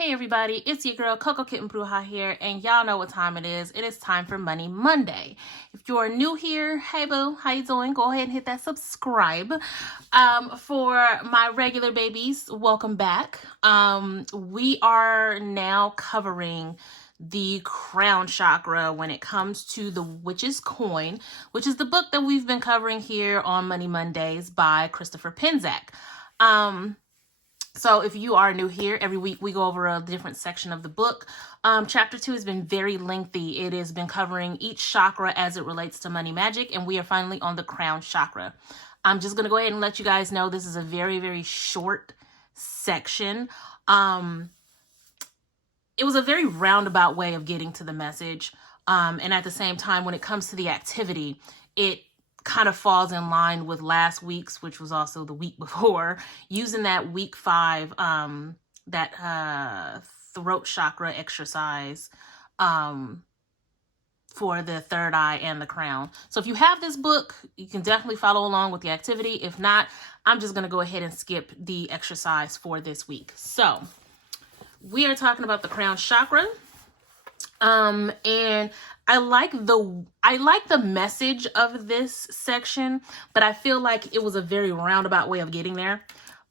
Hey everybody, it's your girl Coco Kitten Bruja here, and y'all know what time it is. It is time for Money Monday. If you're new here, hey boo, how you doing? Go ahead and hit that subscribe. For my regular babies, welcome back. We are now covering the crown chakra when it comes to the Witch's Coin, which is the book that we've been covering here on Money Mondays by Christopher Penczak. So if you are new here, every week we go over a different section of the book. Chapter 2 has been very lengthy. It has been covering each chakra as it relates to money magic, and we are finally on the crown chakra. I'm just going to go ahead and let you guys know this is a very, very short section. It was a very roundabout way of getting to the message. And at the same time, when it comes to the activity, it kind of falls in line with last week's, which was also the week before, using that week 5, that throat chakra exercise for the third eye and the crown. So if you have this book, you can definitely follow along with the activity. If not, I'm just going to go ahead and skip the exercise for this week. So we are talking about the crown chakra. And I like the message of this section, but I feel like it was a very roundabout way of getting there.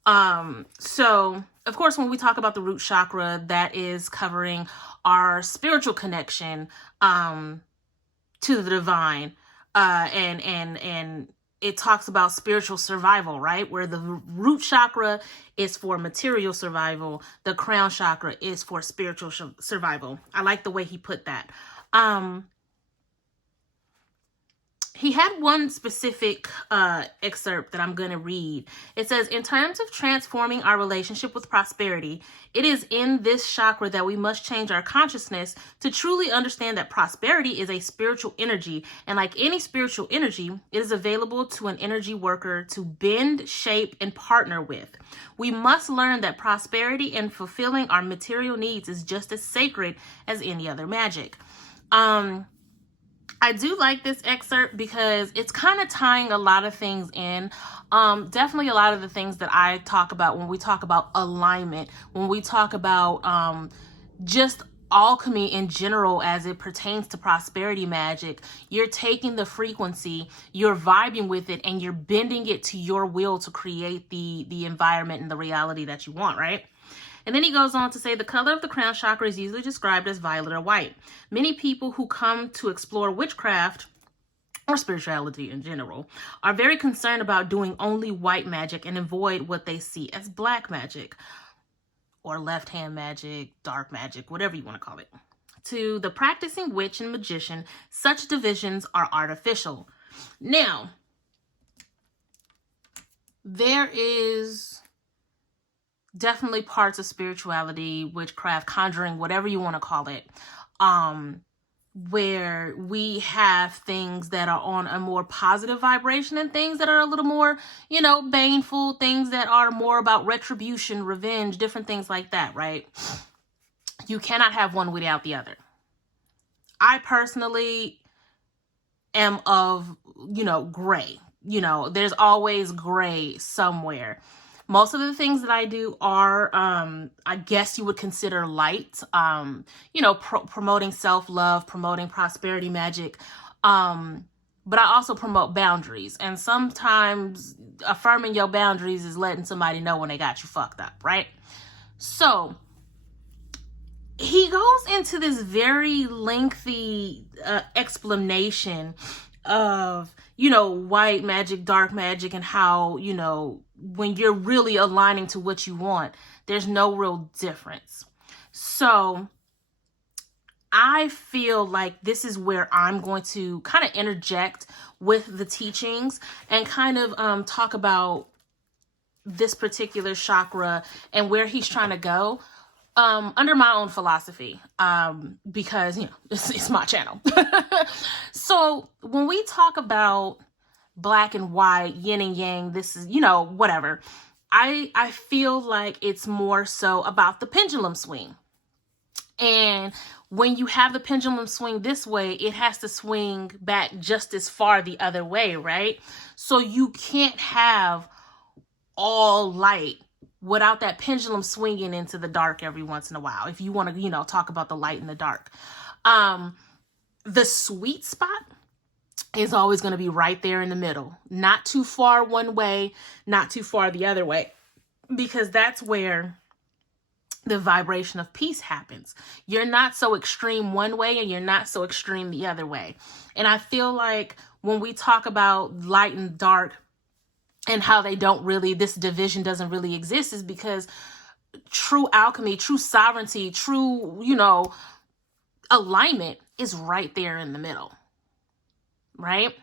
So of course, when we talk about the root chakra, that is covering our spiritual connection, to the divine, and it talks about spiritual survival, right? Where the root chakra is for material survival, the crown chakra is for spiritual survival. I like the way he put that. He had one specific excerpt that I'm going to read. It says, in terms of transforming our relationship with prosperity, it is in this chakra that we must change our consciousness to truly understand that prosperity is a spiritual energy. And like any spiritual energy, it is available to an energy worker to bend, shape, and partner with. We must learn that prosperity and fulfilling our material needs is just as sacred as any other magic. I do like this excerpt because it's kind of tying a lot of things in. Definitely a lot of the things that I talk about when we talk about alignment, when we talk about just alchemy in general as it pertains to prosperity magic. You're taking the frequency, you're vibing with it, and you're bending it to your will to create the environment and the reality that you want, right? And then he goes on to say the color of the crown chakra is usually described as violet or white. Many people who come to explore witchcraft or spirituality in general are very concerned about doing only white magic and avoid what they see as black magic or left-hand magic, dark magic, whatever you want to call it. To the practicing witch and magician, such divisions are artificial. Now, there is definitely parts of spirituality, witchcraft, conjuring, whatever you want to call it, where we have things that are on a more positive vibration and things that are a little more, baneful, things that are more about retribution, revenge, different things like that, right? You cannot have one without the other. I personally am of, gray. There's always gray somewhere. Most of the things that I do are, I guess you would consider light, promoting self-love, promoting prosperity magic. But I also promote boundaries. And sometimes affirming your boundaries is letting somebody know when they got you fucked up, right? So he goes into this very lengthy explanation of, white magic, dark magic, and how, when you're really aligning to what you want, there's no real difference. So I feel like this is where I'm going to kind of interject with the teachings and kind of talk about this particular chakra and where he's trying to go. Under my own philosophy, because, it's my channel. So when we talk about black and white, yin and yang, this is, whatever, I feel like it's more so about the pendulum swing. And when you have the pendulum swing this way, it has to swing back just as far the other way, right? So you can't have all light without that pendulum swinging into the dark every once in a while. If you want to, talk about the light and the dark. The sweet spot is always going to be right there in the middle. Not too far one way, not too far the other way. Because that's where the vibration of peace happens. You're not so extreme one way and you're not so extreme the other way. And I feel like when we talk about light and dark and how this division doesn't really exist, is because true alchemy, true sovereignty, true, alignment is right there in the middle, right?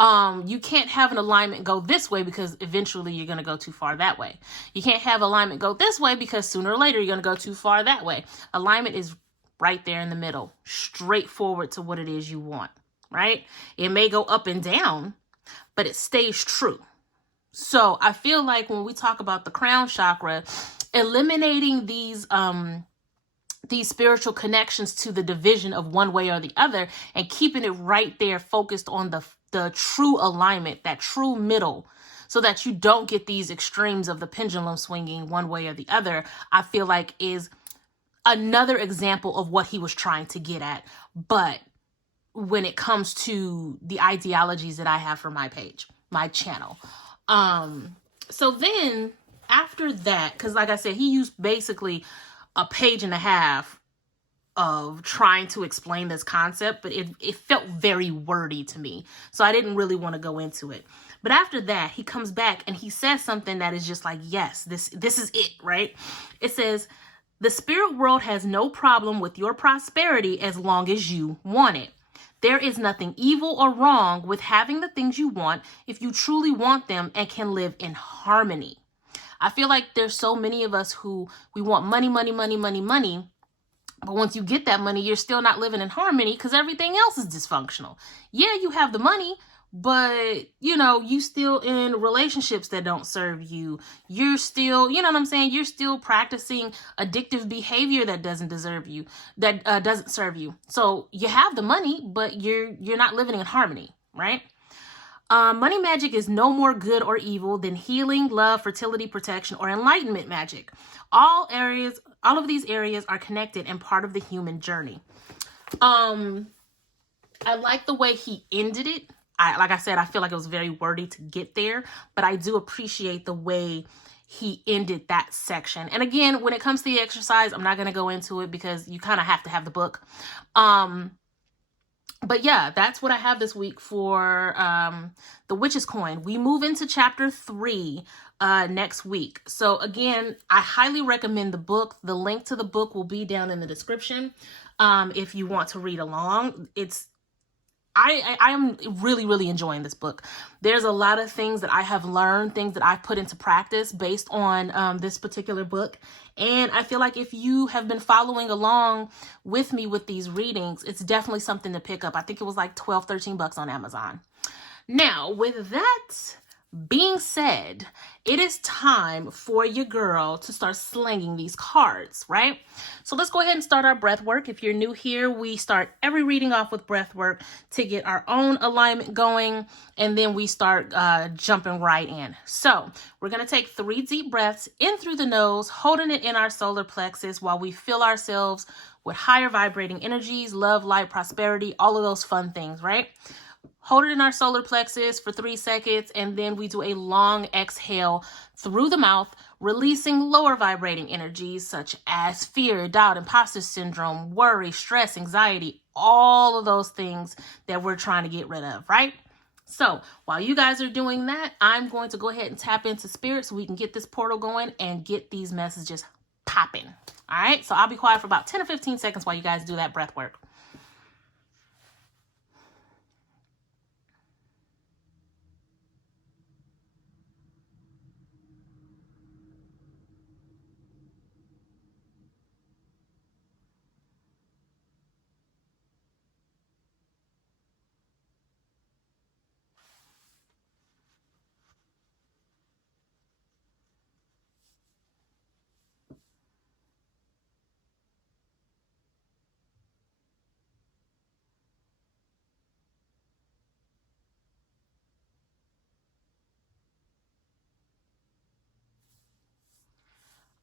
You can't have an alignment go this way because eventually you're going to go too far that way. You can't have alignment go this way because sooner or later you're going to go too far that way. Alignment is right there in the middle, straightforward to what it is you want, right? It may go up and down, but it stays true. So I feel like when we talk about the crown chakra, eliminating these spiritual connections to the division of one way or the other and keeping it right there focused on the true alignment, that true middle, so that you don't get these extremes of the pendulum swinging one way or the other, I feel like is another example of what he was trying to get at. But when it comes to the ideologies that I have for my page, my channel. So then after that, because like I said, he used basically a page and a half of trying to explain this concept, but it felt very wordy to me. So I didn't really want to go into it. But after that, he comes back and he says something that is just like, yes, this is it, right? It says, the spirit world has no problem with your prosperity as long as you want it. There is nothing evil or wrong with having the things you want if you truly want them and can live in harmony. I feel like there's so many of us who we want money, money, money, money, money. But once you get that money, you're still not living in harmony because everything else is dysfunctional. Yeah, you have the money, but, you still in relationships that don't serve you. You're still, you know what I'm saying? You're still practicing addictive behavior that doesn't serve you. So you have the money, but you're not living in harmony, right? Money magic is no more good or evil than healing, love, fertility, protection, or enlightenment magic. All of these areas are connected and part of the human journey. I like the way he ended it. Like I said, I feel like it was very wordy to get there, but I do appreciate the way he ended that section. And again, when it comes to the exercise, I'm not going to go into it because you kind of have to have the book. But yeah, that's what I have this week for the Witch's Coin. We move into chapter 3 next week. So again, I highly recommend the book. The link to the book will be down in the description if you want to read along. I am really, really enjoying this book. There's a lot of things that I have learned, things that I've put into practice based on this particular book. And I feel like if you have been following along with me with these readings, it's definitely something to pick up. I think it was like $12-13 on Amazon. Now, with that being said, it is time for your girl to start slinging these cards, right? So let's go ahead and start our breath work. If you're new here, we start every reading off with breath work to get our own alignment going, and then we start jumping right in. So we're going to take 3 deep breaths in through the nose, holding it in our solar plexus while we fill ourselves with higher vibrating energies, love, light, prosperity, all of those fun things, right? Hold it in our solar plexus for 3 seconds, and then we do a long exhale through the mouth, releasing lower vibrating energies such as fear, doubt, imposter syndrome, worry, stress, anxiety, all of those things that we're trying to get rid of, right? So while you guys are doing that, I'm going to go ahead and tap into spirit so we can get this portal going and get these messages popping. All right, so I'll be quiet for about 10 or 15 seconds while you guys do that breath work.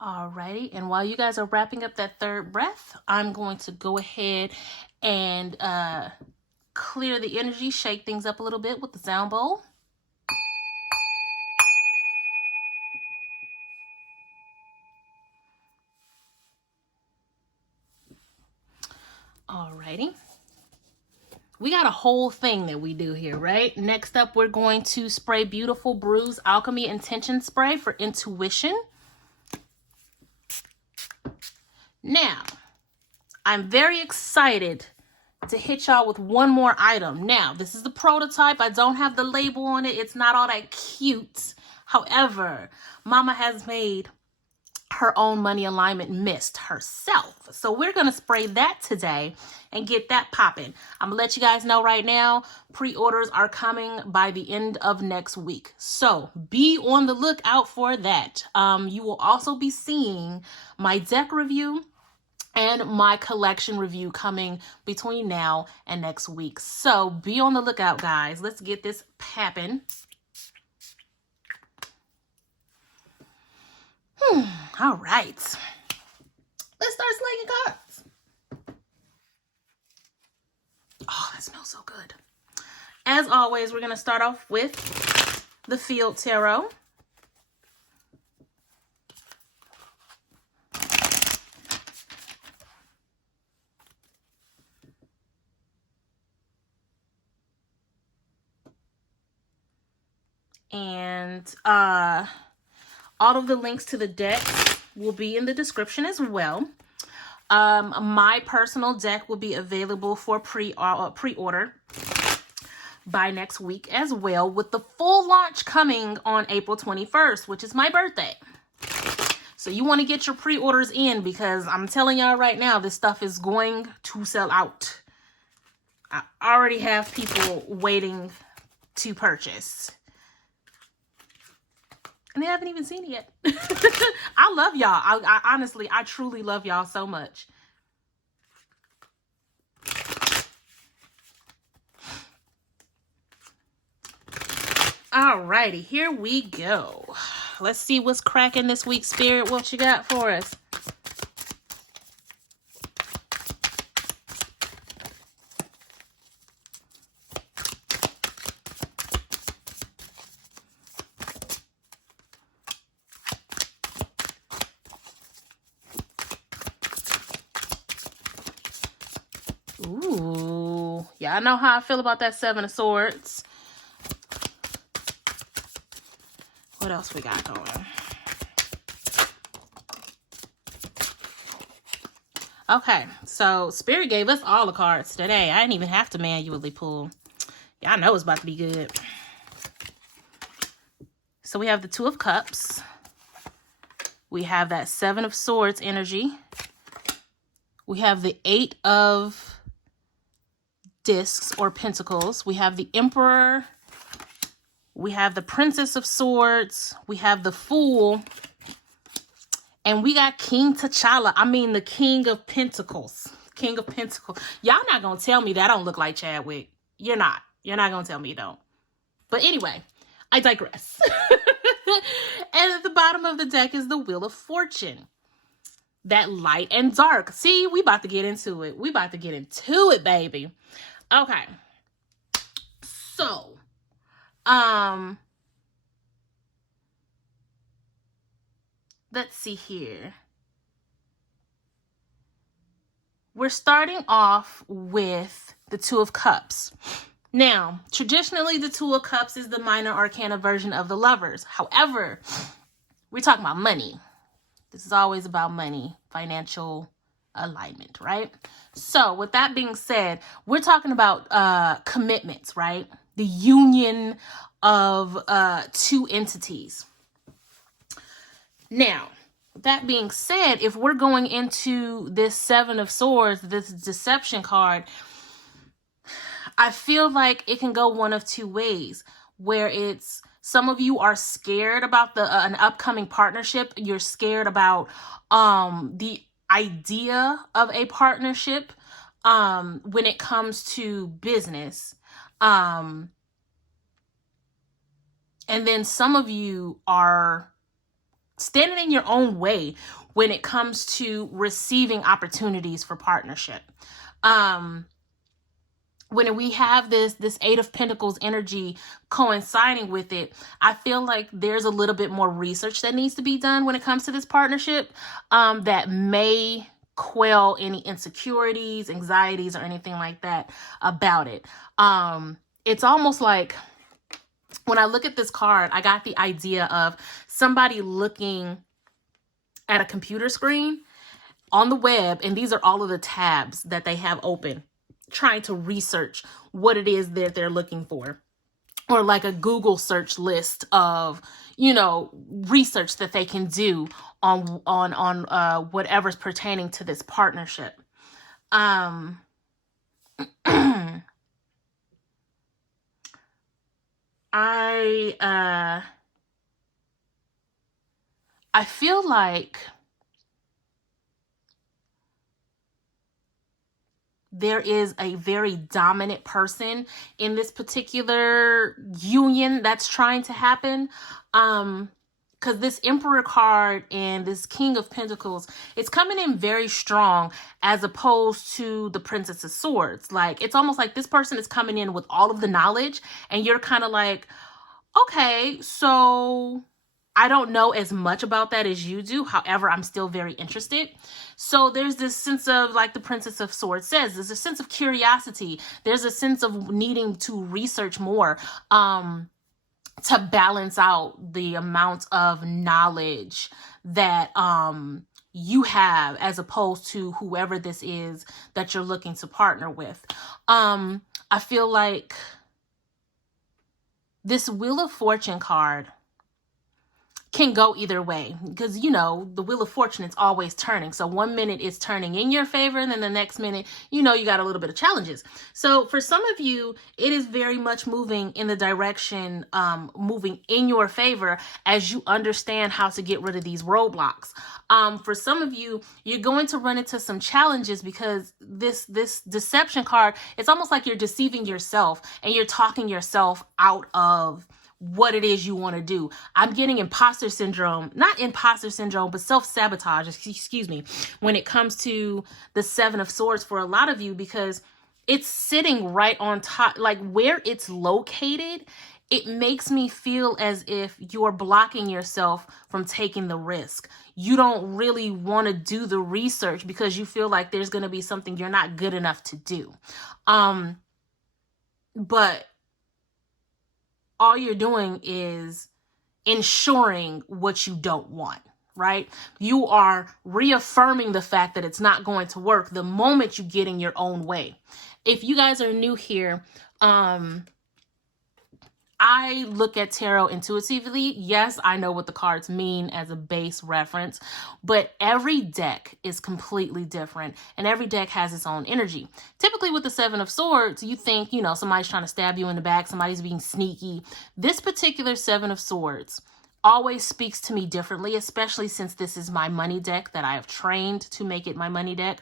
Alrighty, and while you guys are wrapping up that third breath, I'm going to go ahead and clear the energy, shake things up a little bit with the sound bowl. Alrighty. We got a whole thing that we do here, right? Next up, we're going to spray Beautiful Brews Alchemy Intention Spray for intuition. Now, I'm very excited to hit y'all with one more item. Now, this is the prototype. I don't have the label on it. It's not all that cute. However, Mama has made her own money alignment mist herself. So we're going to spray that today and get that popping. I'm going to let you guys know right now, pre-orders are coming by the end of next week. So be on the lookout for that. You will also be seeing my deck review and my collection review coming between now and next week. So be on the lookout, guys. Let's get this popping. All right. Let's start slinging cards. Oh, that smells so good. As always, we're going to start off with the Field Tarot. And all of the links to the deck will be in the description as well. My personal deck will be available for pre-order by next week as well, with the full launch coming on April 21st, which is my birthday. So you want to get your pre-orders in, because I'm telling y'all right now, this stuff is going to sell out. I already have people waiting to purchase. And they haven't even seen it yet. I love y'all. I honestly, I truly love y'all so much. Alrighty, here we go. Let's see what's cracking this week, Spirit. What you got for us? Ooh, y'all know how I feel about that Seven of Swords. What else we got going? Okay, so Spirit gave us all the cards today. I didn't even have to manually pull. Y'all know it's about to be good. So we have the Two of Cups. We have that Seven of Swords energy. We have the Eight of Discs or Pentacles. We have the Emperor. We have the Princess of Swords. We have the Fool. And we got King T'Challa. I mean, the King of Pentacles. King of Pentacles. Y'all not going to tell me that don't look like Chadwick. You're not. You're not going to tell me you don't. But anyway, I digress. And at the bottom of the deck is the Wheel of Fortune. That light and dark. See, we about to get into it. We about to get into it, baby. Okay. So, let's see here. We're starting off with the Two of Cups. Now, traditionally, the Two of Cups is the minor arcana version of the Lovers. However, we're talking about money. This is always about money, financial alignment, right? So with that being said, we're talking about commitments, right? The union of two entities. Now, with that being said, if we're going into this Seven of Swords, this deception card, I feel like it can go one of two ways, where it's some of you are scared about an upcoming partnership. You're scared about the idea of a partnership when it comes to business. And then some of you are standing in your own way when it comes to receiving opportunities for partnership. When we have this Eight of Pentacles energy coinciding with it, I feel like there's a little bit more research that needs to be done when it comes to this partnership, that may quell any insecurities, anxieties, or anything like that about it. It's almost like when I look at this card, I got the idea of somebody looking at a computer screen on the web, and these are all of the tabs that they have open, trying to research what it is that they're looking for, or like a Google search list of, research that they can do on whatever's pertaining to this partnership. I feel like there is a very dominant person in this particular union that's trying to happen. Because this Emperor card and this King of Pentacles, it's coming in very strong as opposed to the Princess of Swords. Like, it's almost like this person is coming in with all of the knowledge, and you're kind of like, okay, so I don't know as much about that as you do. However, I'm still very interested. So there's this sense of, like the Princess of Swords says, there's a sense of curiosity. There's a sense of needing to research more, to balance out the amount of knowledge that you have, as opposed to whoever this is that you're looking to partner with. I feel like this Wheel of Fortune card can go either way, because the Wheel of Fortune, it's always turning. So one minute it's turning in your favor, and then the next minute you got a little bit of challenges. So for some of you, it is very much moving in the direction, moving in your favor, as you understand how to get rid of these roadblocks. For some of you, you're going to run into some challenges, because this deception card, it's almost like you're deceiving yourself, and you're talking yourself out of what it is you want to do. I'm getting imposter syndrome, not imposter syndrome, but self-sabotage, excuse me, when it comes to the Seven of Swords for a lot of you, because it's sitting right on top, like where it's located. It makes me feel as if you're blocking yourself from taking the risk. You don't really want to do the research because you feel like there's going to be something you're not good enough to do. But all you're doing is ensuring what you don't want, right? You are reaffirming the fact that it's not going to work the moment you get in your own way. If you guys are new here, I look at tarot intuitively. Yes, I know what the cards mean as a base reference, but every deck is completely different, and every deck has its own energy. Typically with the Seven of Swords, you think, somebody's trying to stab you in the back, somebody's being sneaky. This particular Seven of Swords always speaks to me differently, especially since this is my money deck that I have trained to make it my money deck.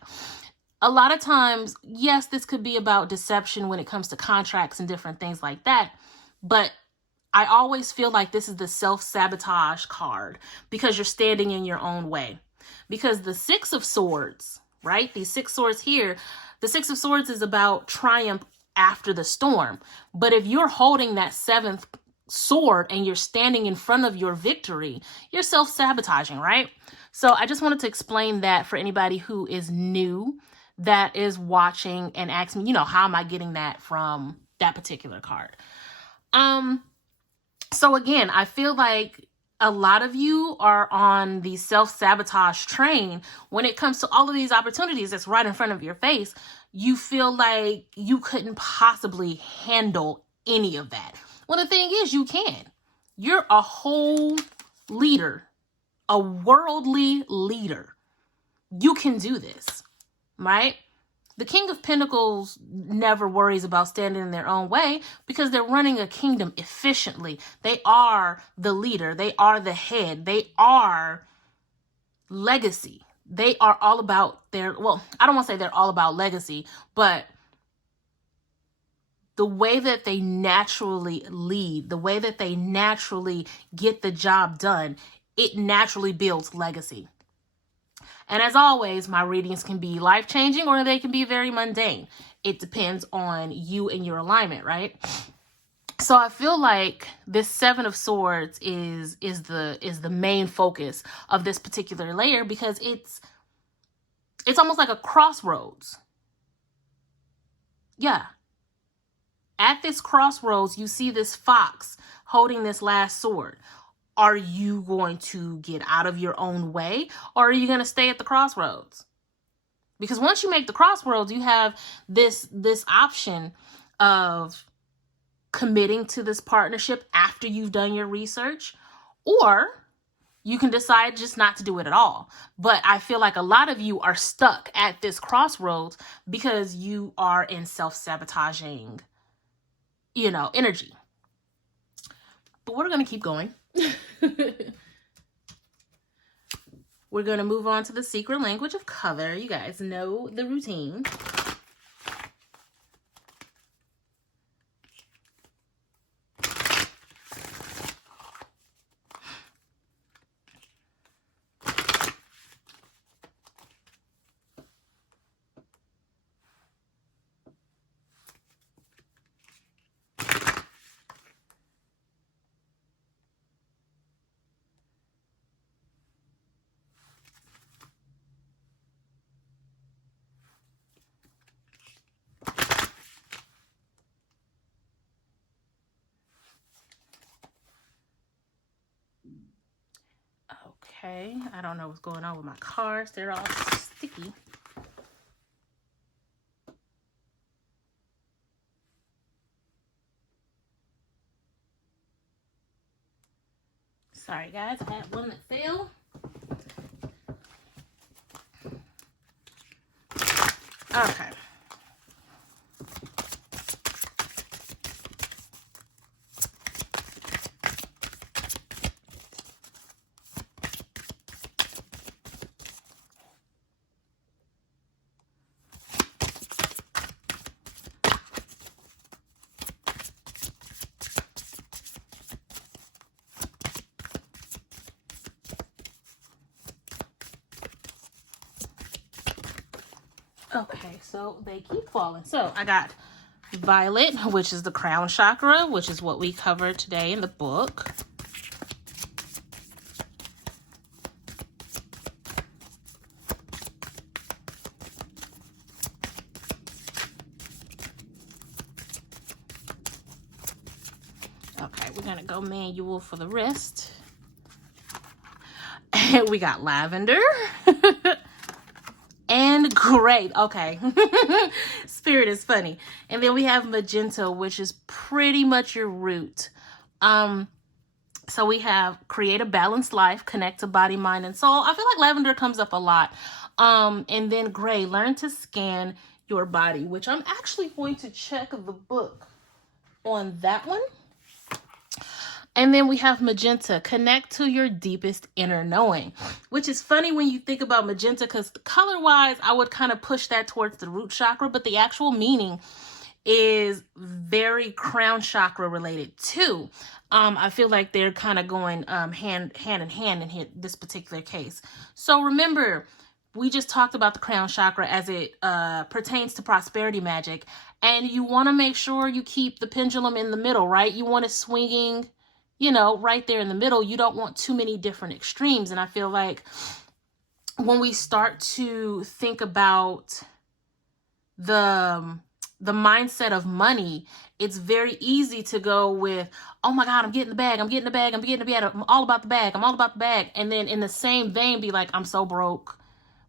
A lot of times, yes, this could be about deception when it comes to contracts and different things like that. But I always feel like this is the self-sabotage card, because you're standing in your own way. Because the Six of Swords, right? These 6 swords here, the Six of Swords is about triumph after the storm. But if you're holding that 7th sword and you're standing in front of your victory, you're self-sabotaging, right? So I just wanted to explain that for anybody who is new that is watching and ask me, how am I getting that from that particular card? So again, I feel like a lot of you are on the self-sabotage train when it comes to all of these opportunities that's right in front of your face. You feel like you couldn't possibly handle any of that. Well, the thing is, you can. You're a whole leader, a worldly leader. You can do this, right? The King of Pentacles never worries about standing in their own way, because they're running a kingdom efficiently. They are the leader. They are the head. They are legacy. They are all about I don't want to say they're all about legacy, but the way that they naturally lead, the way that they naturally get the job done, it naturally builds legacy. And as always, my readings can be life-changing or they can be very mundane. It depends on you and your alignment, right? So I feel like this Seven of Swords is the main focus of this particular layer, because it's almost like a crossroads. Yeah. At this crossroads, you see this fox holding this last sword. Are you going to get out of your own way, or are you going to stay at the crossroads? Because once you make the crossroads, you have this option of committing to this partnership after you've done your research, or you can decide just not to do it at all. But I feel like a lot of you are stuck at this crossroads because you are in self-sabotaging, energy. But we're going to keep going. We're going to move on to the secret language of color. You guys know the routine. Okay, I don't know what's going on with my cards. They're all sticky. Sorry guys, I had one that fell. Okay. Okay, so they keep falling. So I got Violet, which is the crown chakra, which is what we covered today in the book. Okay, we're going to go manual for the rest. And we got lavender. And gray. Okay. Spirit is funny. And then we have magenta, which is pretty much your root. So we have create a balanced life, connect to body, mind, and soul. I feel like lavender comes up a lot. And then gray, learn to scan your body, which I'm actually going to check the book on that one. And then we have magenta, connect to your deepest inner knowing, which is funny when you think about magenta, because color-wise, I would kind of push that towards the root chakra, but the actual meaning is very crown chakra related too. I feel like they're kind of going hand in hand in this particular case. So remember, we just talked about the crown chakra as it pertains to prosperity magic, and you want to make sure you keep the pendulum in the middle, right? You want it swinging, right there in the middle. You don't want too many different extremes. And I feel like when we start to think about the mindset of money, it's very easy to go with, oh my God, I'm getting the bag. I'm getting the bag. I'm getting the bag. I'm all about the bag. I'm all about the bag. And then in the same vein, be like, I'm so broke.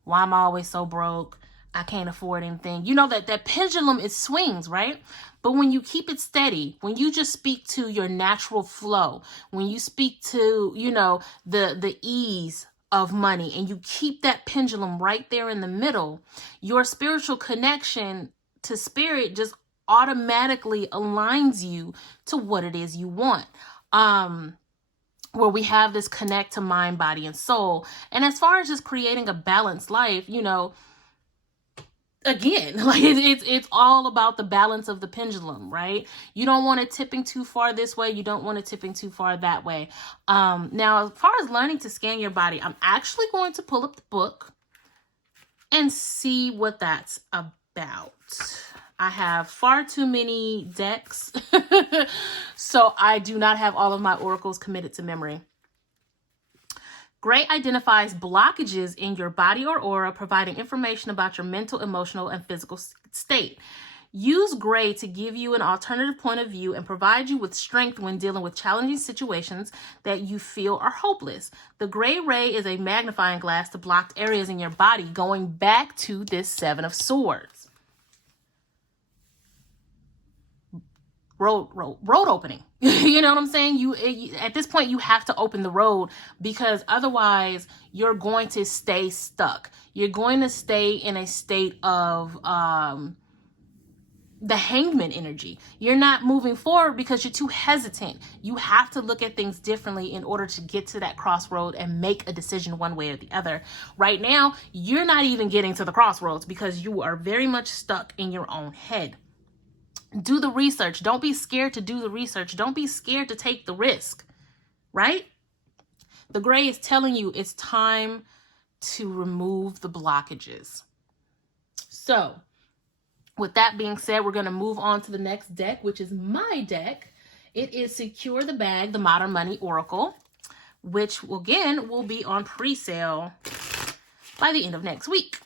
Why am I always so broke? I can't afford anything. That pendulum, it swings, right? But when you keep it steady, when you just speak to your natural flow, when you speak to, the ease of money, and you keep that pendulum right there in the middle, your spiritual connection to spirit just automatically aligns you to what it is you want. Where we have this connect to mind, body, and soul. And as far as just creating a balanced life, again, like it's all about the balance of the pendulum, right? You don't want it tipping too far this way. You don't want it tipping too far that way. Now, as far as learning to scan your body, I'm actually going to pull up the book and see what that's about. I have far too many decks, so I do not have all of my oracles committed to memory. Gray identifies blockages in your body or aura, providing information about your mental, emotional, and physical state. Use gray to give you an alternative point of view and provide you with strength when dealing with challenging situations that you feel are hopeless. The gray ray is a magnifying glass to blocked areas in your body, going back to this Seven of Swords. Road opening. You know what I'm saying? At this point, you have to open the road, because otherwise you're going to stay stuck. You're going to stay in a state of the hangman energy. You're not moving forward because you're too hesitant. You have to look at things differently in order to get to that crossroad and make a decision one way or the other. Right now, you're not even getting to the crossroads because you are very much stuck in your own head. Do the research. Don't be scared to do the research. Don't be scared to take the risk, right? The gray is telling you it's time to remove the blockages. So, with that being said, we're going to move on to the next deck, which is my deck. It is Secure the Bag, the Modern Money Oracle, which again will be on pre-sale by the end of next week.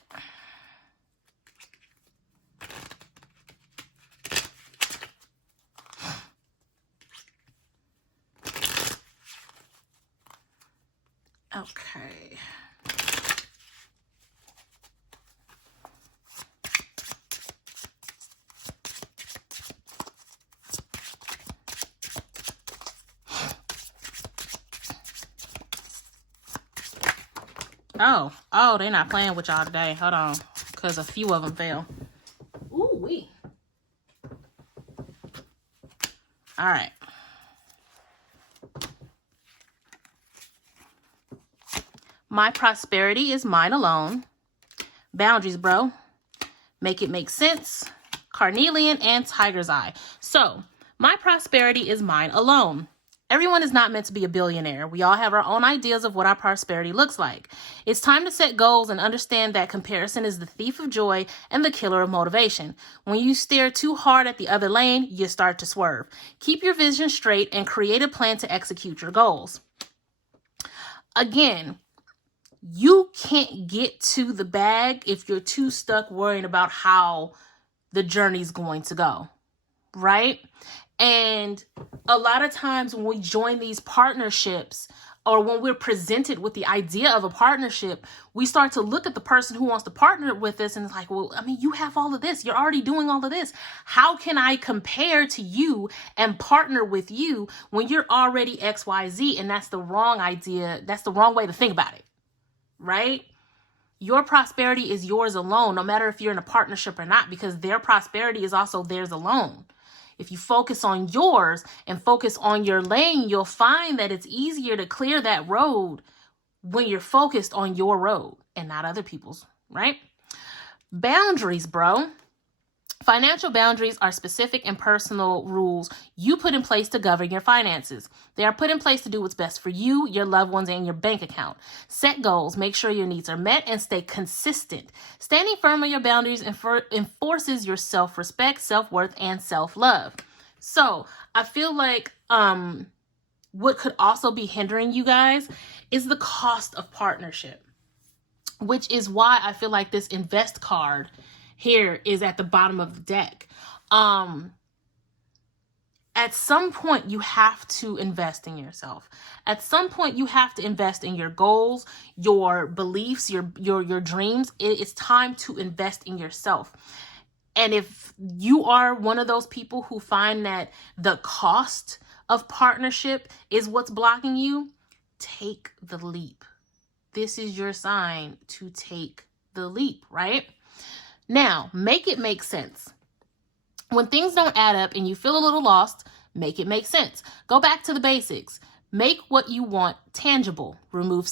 Okay. Oh, they're not playing with y'all today. Hold on, because a few of them fell. Ooh-wee. All right. My prosperity is mine alone. Boundaries, bro. Make it make sense. Carnelian and Tiger's Eye. So, my prosperity is mine alone. Everyone is not meant to be a billionaire. We all have our own ideas of what our prosperity looks like. It's time to set goals and understand that comparison is the thief of joy and the killer of motivation. When you stare too hard at the other lane, you start to swerve. Keep your vision straight and create a plan to execute your goals. Again, you can't get to the bag if you're too stuck worrying about how the journey's going to go, right? And a lot of times when we join these partnerships, or when we're presented with the idea of a partnership, we start to look at the person who wants to partner with us and it's like, well, I mean, you have all of this. You're already doing all of this. How can I compare to you and partner with you when you're already XYZ? And that's the wrong idea. That's the wrong way to think about it, right? Your prosperity is yours alone, no matter if you're in a partnership or not, because their prosperity is also theirs alone. If you focus on yours and focus on your lane, you'll find that it's easier to clear that road when you're focused on your road and not other people's, right? Boundaries, bro. Financial boundaries are specific and personal rules you put in place to govern your finances. They are put in place to do what's best for you, your loved ones, and your bank account. Set goals, make sure your needs are met, and stay consistent. Standing firm on your boundaries enforces your self-respect, self-worth, and self-love. So I feel like what could also be hindering you guys is the cost of partnership, which is why I feel like this invest card here is at the bottom of the deck. At some point, you have to invest in yourself. At some point, you have to invest in your goals, your beliefs, your dreams. It's time to invest in yourself. And if you are one of those people who find that the cost of partnership is what's blocking you, take the leap. This is your sign to take the leap, right? Now, make it make sense. When things don't add up and you feel a little lost, make it make sense. Go back to the basics. Make what you want tangible. Remove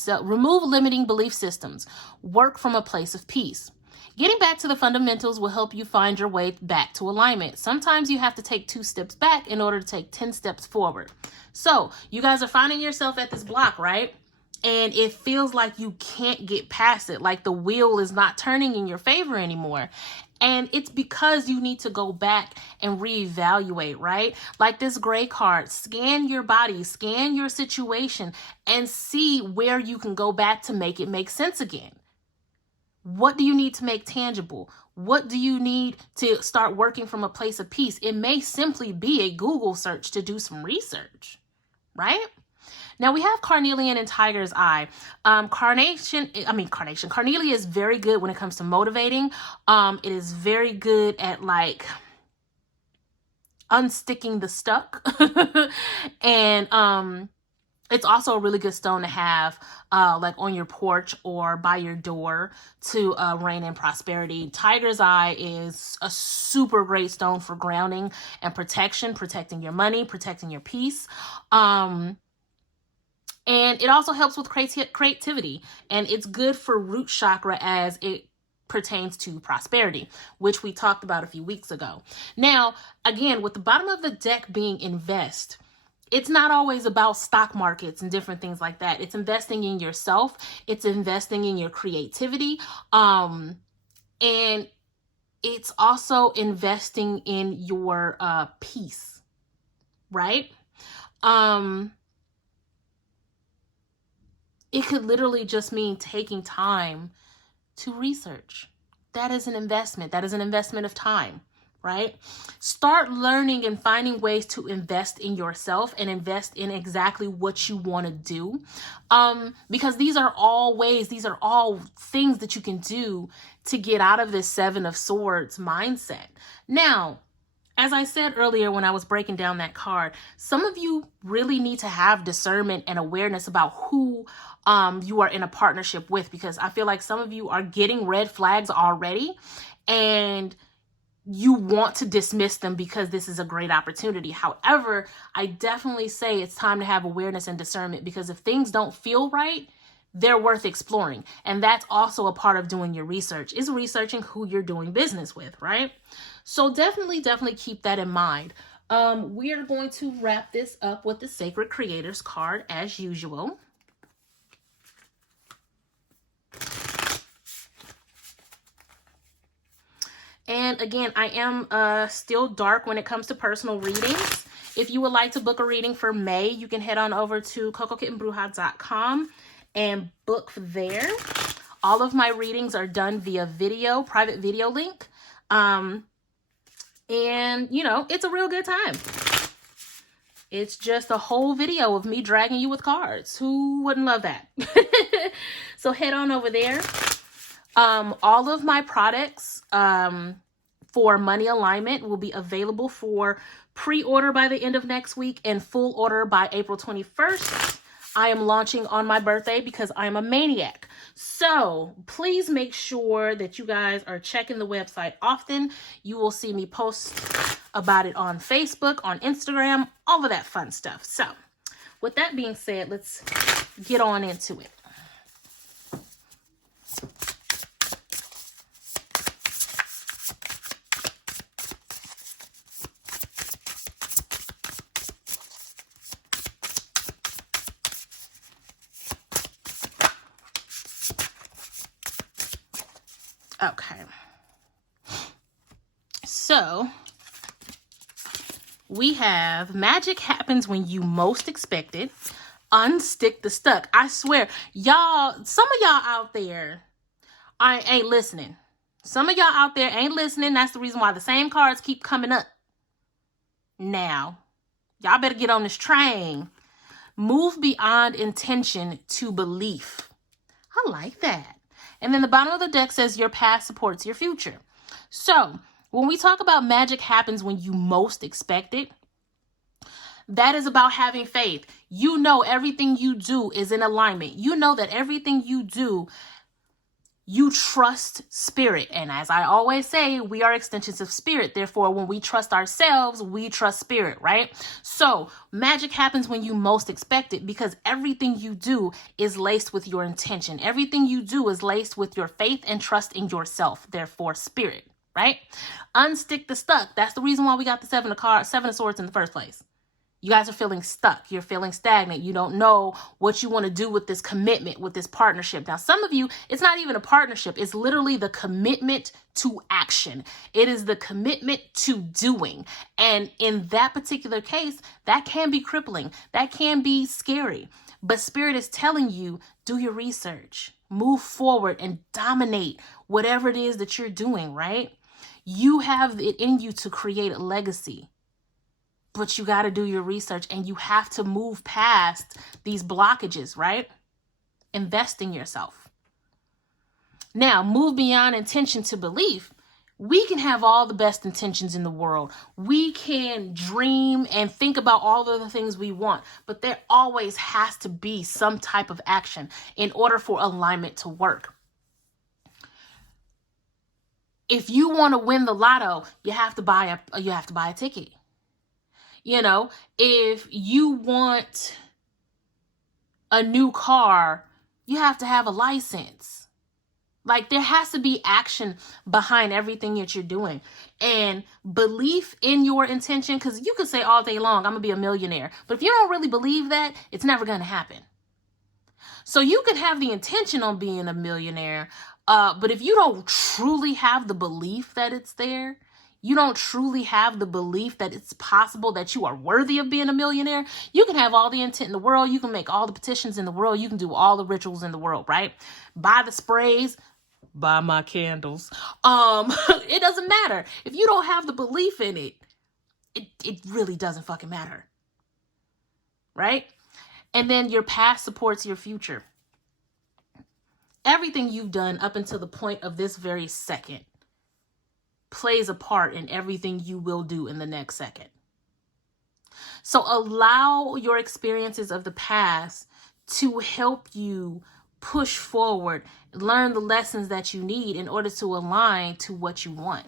limiting belief systems. Work from a place of peace. Getting back to the fundamentals will help you find your way back to alignment. Sometimes you have to take 2 steps back in order to take 10 steps forward. So you guys are finding yourself at this block, right? And it feels like you can't get past it, like the wheel is not turning in your favor anymore. And it's because you need to go back and reevaluate, right? Like this gray card, scan your body, scan your situation, and see where you can go back to make it make sense again. What do you need to make tangible? What do you need to start working from a place of peace? It may simply be a Google search to do some research, right? Now we have Carnelian and Tiger's Eye. Carnelia is very good when it comes to motivating. It is very good at like unsticking the stuck. And it's also a really good stone to have like on your porch or by your door to reign in prosperity. Tiger's Eye is a super great stone for grounding and protection, protecting your money, protecting your peace. And it also helps with creativity, and it's good for root chakra as it pertains to prosperity, which we talked about a few weeks ago. Now, again, with the bottom of the deck being invest, it's not always about stock markets and different things like that. It's investing in yourself. It's investing in your creativity. And it's also investing in your peace, right? It could literally just mean taking time to research. That is an investment. That is an investment of time, right? Start learning and finding ways to invest in yourself and invest in exactly what you want to do. Because these are all things that you can do to get out of this 7 of Swords mindset. Now, as I said earlier when I was breaking down that card, some of you really need to have discernment and awareness about who you are in a partnership with, because I feel like some of you are getting red flags already and you want to dismiss them because this is a great opportunity. However, I definitely say it's time to have awareness and discernment, because if things don't feel right, they're worth exploring. And that's also a part of doing your research, is researching who you're doing business with, right? So definitely keep that in mind. We are going to wrap this up with the Sacred Creators card as usual. And again, I am still dark when it comes to personal readings. If you would like to book a reading for May, you can head on over to cocokittenbruja.com and book there. All of my readings are done via video, private video link. And, you know, it's a real good time. It's just a whole video of me dragging you with cards. Who wouldn't love that? So head on over there. All of my products for money alignment will be available for pre-order by the end of next week and full order by April 21st. I am launching on my birthday because I'm a maniac. So please make sure that you guys are checking the website often. You will see me post about it on Facebook, on Instagram, all of that fun stuff. So with that being said, let's get on into it. Okay, so we have magic happens when you most expect it. Unstick the stuck. I swear, y'all, some of y'all out there ain't listening. Some of y'all out there ain't listening. That's the reason why the same cards keep coming up. Now, y'all better get on this train. Move beyond intention to belief. I like that. And then the bottom of the deck says your past supports your future. So when we talk about magic happens when you most expect it, that is about having faith. You know everything you do is in alignment. You know that everything you do You trust spirit. And as I always say, we are extensions of spirit. Therefore, when we trust ourselves, we trust spirit, right? So magic happens when you most expect it, because everything you do is laced with your intention. Everything you do is laced with your faith and trust in yourself. Therefore, spirit, right? Unstick the stuck. That's the reason why we got the Seven of Swords in the first place. You guys are feeling stuck. You're feeling stagnant. You don't know what you want to do with this commitment, with this partnership. Now, some of you, it's not even a partnership. It's literally the commitment to action. It is the commitment to doing. And in that particular case, that can be crippling. That can be scary. But Spirit is telling you, do your research, move forward and dominate whatever it is that you're doing, right? You have it in you to create a legacy. But you got to do your research, and you have to move past these blockages, right? Invest in yourself. Now, move beyond intention to belief. We can have all the best intentions in the world. We can dream and think about all of the things we want, but there always has to be some type of action in order for alignment to work. If you want to win the lotto, you have to buy a ticket. You know, if you want a new car, you have to have a license. Like, there has to be action behind everything that you're doing, and belief in your intention. Because you could say all day long, I'm gonna be a millionaire, but if you don't really believe that, it's never gonna happen. So you can have the intention on being a millionaire, but if you don't truly have the belief that it's there, you don't truly have the belief that it's possible, that you are worthy of being a millionaire, you can have all the intent in the world. You can make all the petitions in the world. You can do all the rituals in the world, right? Buy the sprays, buy my candles. It doesn't matter. If you don't have the belief in it, it really doesn't fucking matter, right? And then your past supports your future. Everything you've done up until the point of this very second plays a part in everything you will do in the next second. So allow your experiences of the past to help you push forward, learn the lessons that you need in order to align to what you want.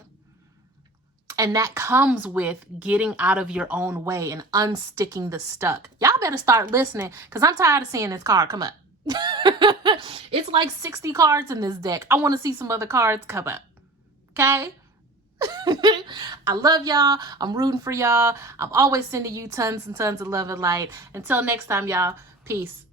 And that comes with getting out of your own way and unsticking the stuck. Y'all better start listening, because I'm tired of seeing this card come up. It's like 60 cards in this deck. I want to see some other cards come up. Okay? I love y'all. I'm rooting for y'all. I'm always sending you tons and tons of love and light. Until next time, y'all. Peace.